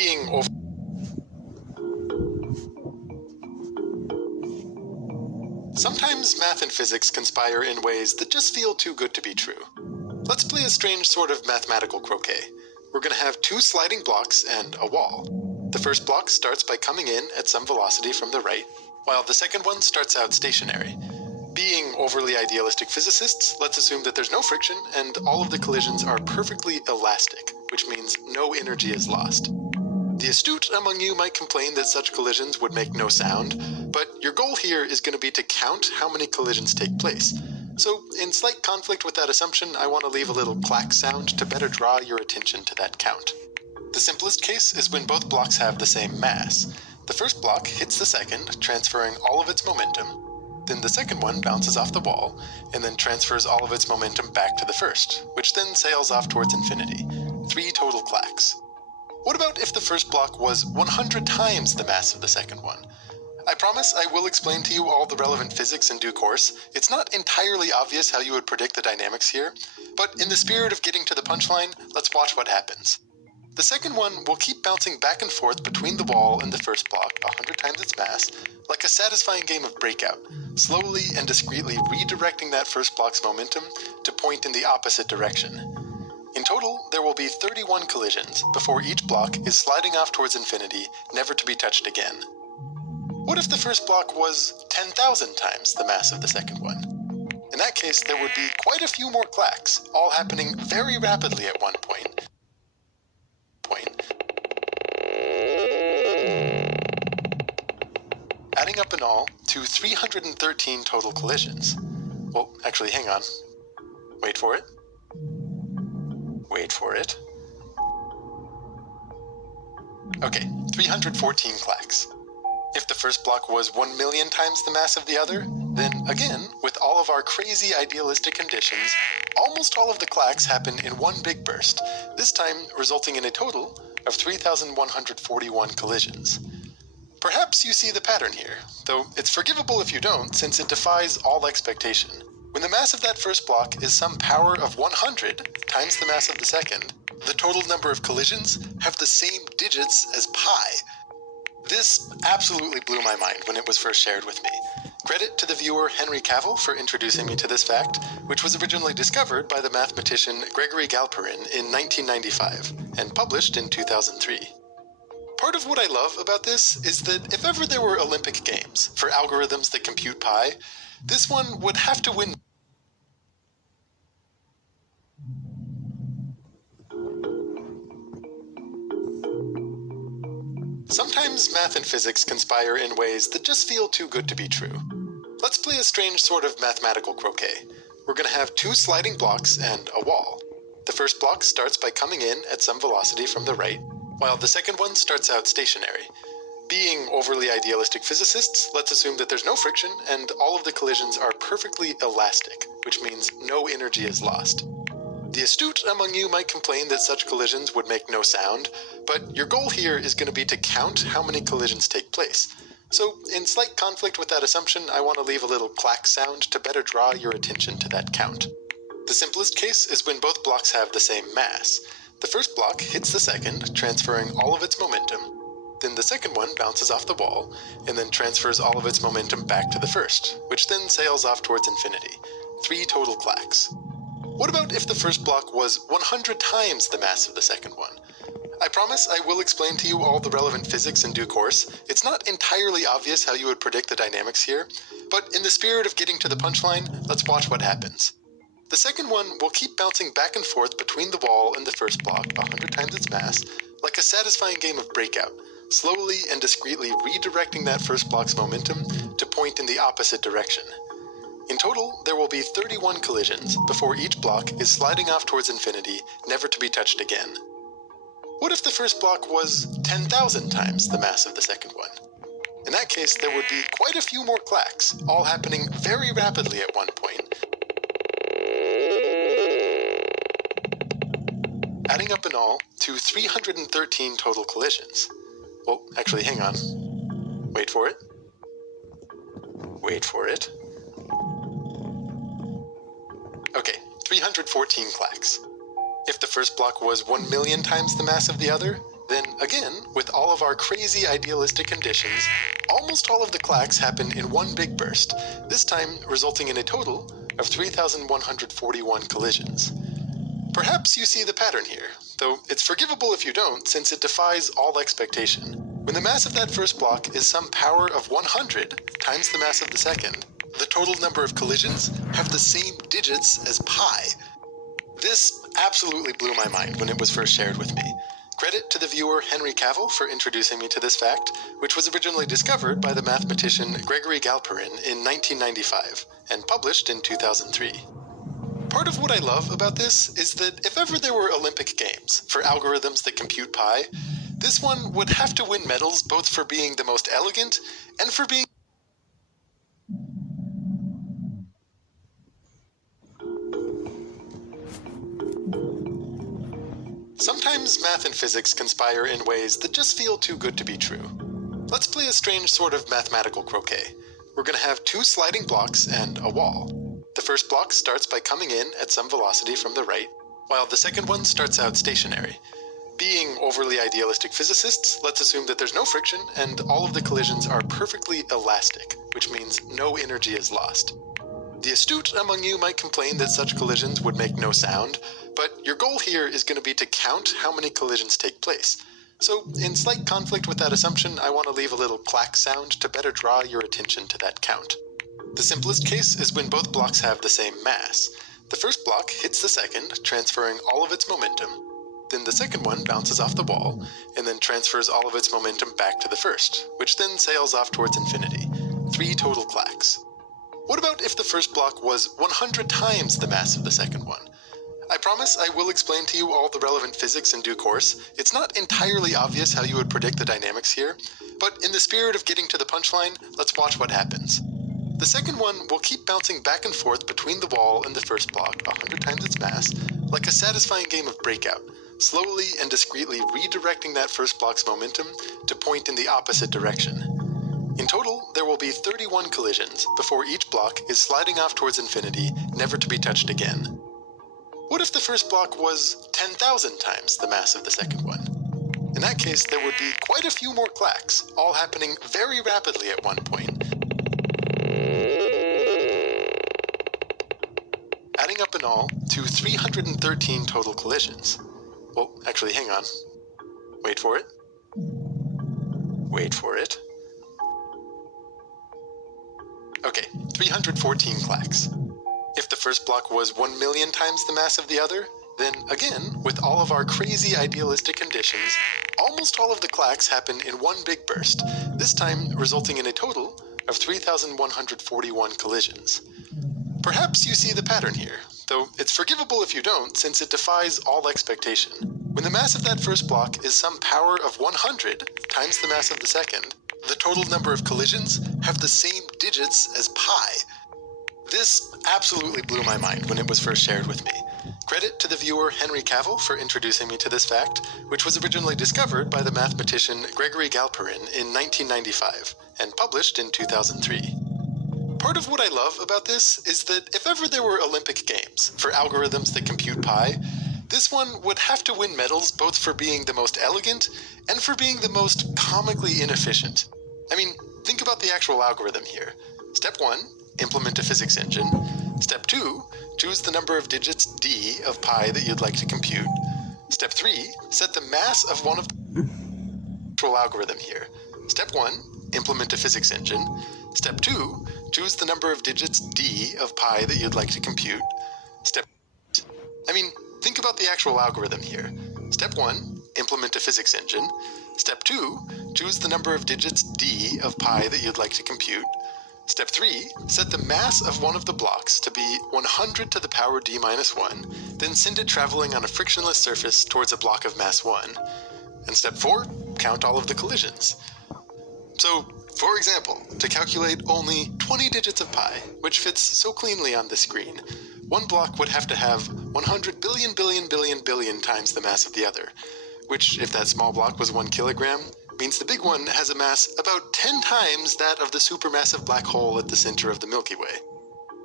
being over... Sometimes math and physics conspire in ways that just feel too good to be true. Let's play a strange sort of mathematical croquet. We're going to have two sliding blocks and a wall. The first block starts by coming in at some velocity from the right, while the second one starts out stationary. Being overly idealistic physicists, let's assume that there's no friction and all of the collisions are perfectly elastic, which means no energy is lost. The astute among you might complain that such collisions would make no sound, but your goal here is going to be to count how many collisions take place. So, in slight conflict with that assumption, I want to leave a little clack sound to better draw your attention to that count. The simplest case is when both blocks have the same mass. The first block hits the second, transferring all of its momentum. Then the second one bounces off the wall, and then transfers all of its momentum back to the first, which then sails off towards infinity. 3 total clacks. What about if the first block was 100 times the mass of the second one? I promise I will explain to you all the relevant physics in due course. It's not entirely obvious how you would predict the dynamics here, but in the spirit of getting to the punchline, let's watch what happens. The second one will keep bouncing back and forth between the wall and the first block 100 times its mass, like a satisfying game of breakout, slowly and discreetly redirecting that first block's momentum to point in the opposite direction. In total, there will be 31 collisions before each block is sliding off towards infinity, never to be touched again. What if the first block was 10,000 times the mass of the second one? In that case, there would be quite a few more clacks, all happening very rapidly at one point. Adding up in all to 313 total collisions. Well, actually, hang on. Wait for it. Wait for it. Okay, 314 clacks. If the first block was 1 million times the mass of the other, then again, with all of our crazy idealistic conditions, almost all of the clacks happen in one big burst, this time resulting in a total of 3,141 collisions. Perhaps you see the pattern here, though it's forgivable if you don't, since it defies all expectation. When the mass of that first block is some power of 100 times the mass of the second, the total number of collisions have the same digits as pi. This absolutely blew my mind when it was first shared with me. Credit to the viewer Henry Cavill for introducing me to this fact, which was originally discovered by the mathematician Gregory Galperin in 1995 and published in 2003. Part of what I love about this is that if ever there were Olympic Games for algorithms that compute pi, this one would have to win. Sometimes math and physics conspire in ways that just feel too good to be true. Let's play a strange sort of mathematical croquet. We're going to have two sliding blocks and a wall. The first block starts by coming in at some velocity from the right, while the second one starts out stationary. Being overly idealistic physicists, let's assume that there's no friction and all of the collisions are perfectly elastic, which means no energy is lost. The astute among you might complain that such collisions would make no sound, but your goal here is going to be to count how many collisions take place. So, in slight conflict with that assumption, I want to leave a little clack sound to better draw your attention to that count. The simplest case is when both blocks have the same mass. The first block hits the second, transferring all of its momentum. Then the second one bounces off the wall, and then transfers all of its momentum back to the first, which then sails off towards infinity. 3 total clacks. What about if the first block was 100 times the mass of the second one? I promise I will explain to you all the relevant physics in due course. It's not entirely obvious how you would predict the dynamics here, but in the spirit of getting to the punchline, let's watch what happens. The second one will keep bouncing back and forth between the wall and the first block 100 times its mass, like a satisfying game of breakout, slowly and discreetly redirecting that first block's momentum to point in the opposite direction. In total, there will be 31 collisions before each block is sliding off towards infinity, never to be touched again. What if the first block was 10,000 times the mass of the second one? In that case, there would be quite a few more clacks, all happening very rapidly at one point. Adding up in all to 313 total collisions. Well, actually, hang on. Wait for it. Wait for it. Okay, 314 clacks. If the first block was 1 million times the mass of the other, Then again, with all of our crazy idealistic conditions, almost all of the clacks happen in one big burst, this time resulting in a total of 3,141 collisions. Perhaps you see the pattern here, though it's forgivable if you don't, since it defies all expectation. When the mass of that first block is some power of 100 times the mass of the second, the total number of collisions have the same digits as pi. This absolutely blew my mind when it was first shared with me. Credit to the viewer Henry Cavill for introducing me to this fact, which was originally discovered by the mathematician Gregory Galperin in 1995 and published in 2003. Part of what I love about this is that if ever there were Olympic Games for algorithms that compute pi, this one would have to win medals both for being the most elegant and for being Sometimes math and physics conspire in ways that just feel too good to be true. Let's play a strange sort of mathematical croquet. We're going to have two sliding blocks and a wall. The first block starts by coming in at some velocity from the right, while the second one starts out stationary. Being overly idealistic physicists, let's assume that there's no friction and all of the collisions are perfectly elastic, which means no energy is lost. The astute among you might complain that such collisions would make no sound, but your goal here is going to be to count how many collisions take place. So, in slight conflict with that assumption, I want to leave a little clack sound to better draw your attention to that count. The simplest case is when both blocks have the same mass. The first block hits the second, transferring all of its momentum. Then the second one bounces off the wall, and then transfers all of its momentum back to the first, which then sails off towards infinity. 3 total clacks. What about if the first block was 100 times the mass of the second one? I promise I will explain to you all the relevant physics in due course. It's not entirely obvious how you would predict the dynamics here, but in the spirit of getting to the punchline, let's watch what happens. The second one will keep bouncing back and forth between the wall and the first block 100 times its mass, like a satisfying game of breakout, slowly and discreetly redirecting that first block's momentum to point in the opposite direction. In total, there will be 31 collisions before each block is sliding off towards infinity, never to be touched again. What if the first block was 10,000 times the mass of the second one? In that case, there would be quite a few more clacks, all happening very rapidly at one point. Adding up in all to 313 total collisions. Well, actually, hang on. Wait for it. Wait for it. Okay, 314 clacks. If the first block was 1 million times the mass of the other, then again, with all of our crazy idealistic conditions, almost all of the clacks happen in one big burst, this time resulting in a total of 3,141 collisions. Perhaps you see the pattern here, though it's forgivable if you don't, since it defies all expectation. When the mass of that first block is some power of 100 times the mass of the second, the total number of collisions have the same digits as pi. This absolutely blew my mind when it was first shared with me. Credit to the viewer Henry Cavill for introducing me to this fact, which was originally discovered by the mathematician Gregory Galperin in 1995 and published in 2003. Part of what I love about this is that if ever there were Olympic Games for algorithms that compute pi, this one would have to win medals both for being the most elegant and for being the most comically inefficient. I mean, think about the actual algorithm here. Step 1, implement a physics engine. Step 2, choose the number of digits d of pi that you'd like to compute. Step 3, set the mass of one of the actual algorithm here. Step 1, implement a physics engine. Step 2, choose the number of digits d of pi that you'd like to compute. Think about the actual algorithm here. Step 1, implement a physics engine. Step 2, choose the number of digits d of pi that you'd like to compute. Step 3, set the mass of one of the blocks to be 100 to the power d minus 1, then send it traveling on a frictionless surface towards a block of mass 1. And step 4, count all of the collisions. So, for example, to calculate only 20 digits of pi, which fits so cleanly on the screen, one block would have to have 100 billion times the mass of the other, which, if that small block was 1 kilogram, means the big one has a mass about 10 times that of the supermassive black hole at the center of the Milky Way.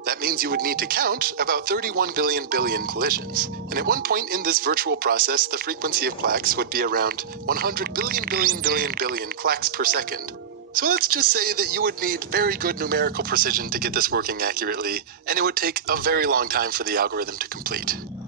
That means you would need to count about 31 billion collisions. And at one point in this virtual process, the frequency of clacks would be around 100 billion clacks per second. So let's just say that you would need very good numerical precision to get this working accurately, and it would take a very long time for the algorithm to complete.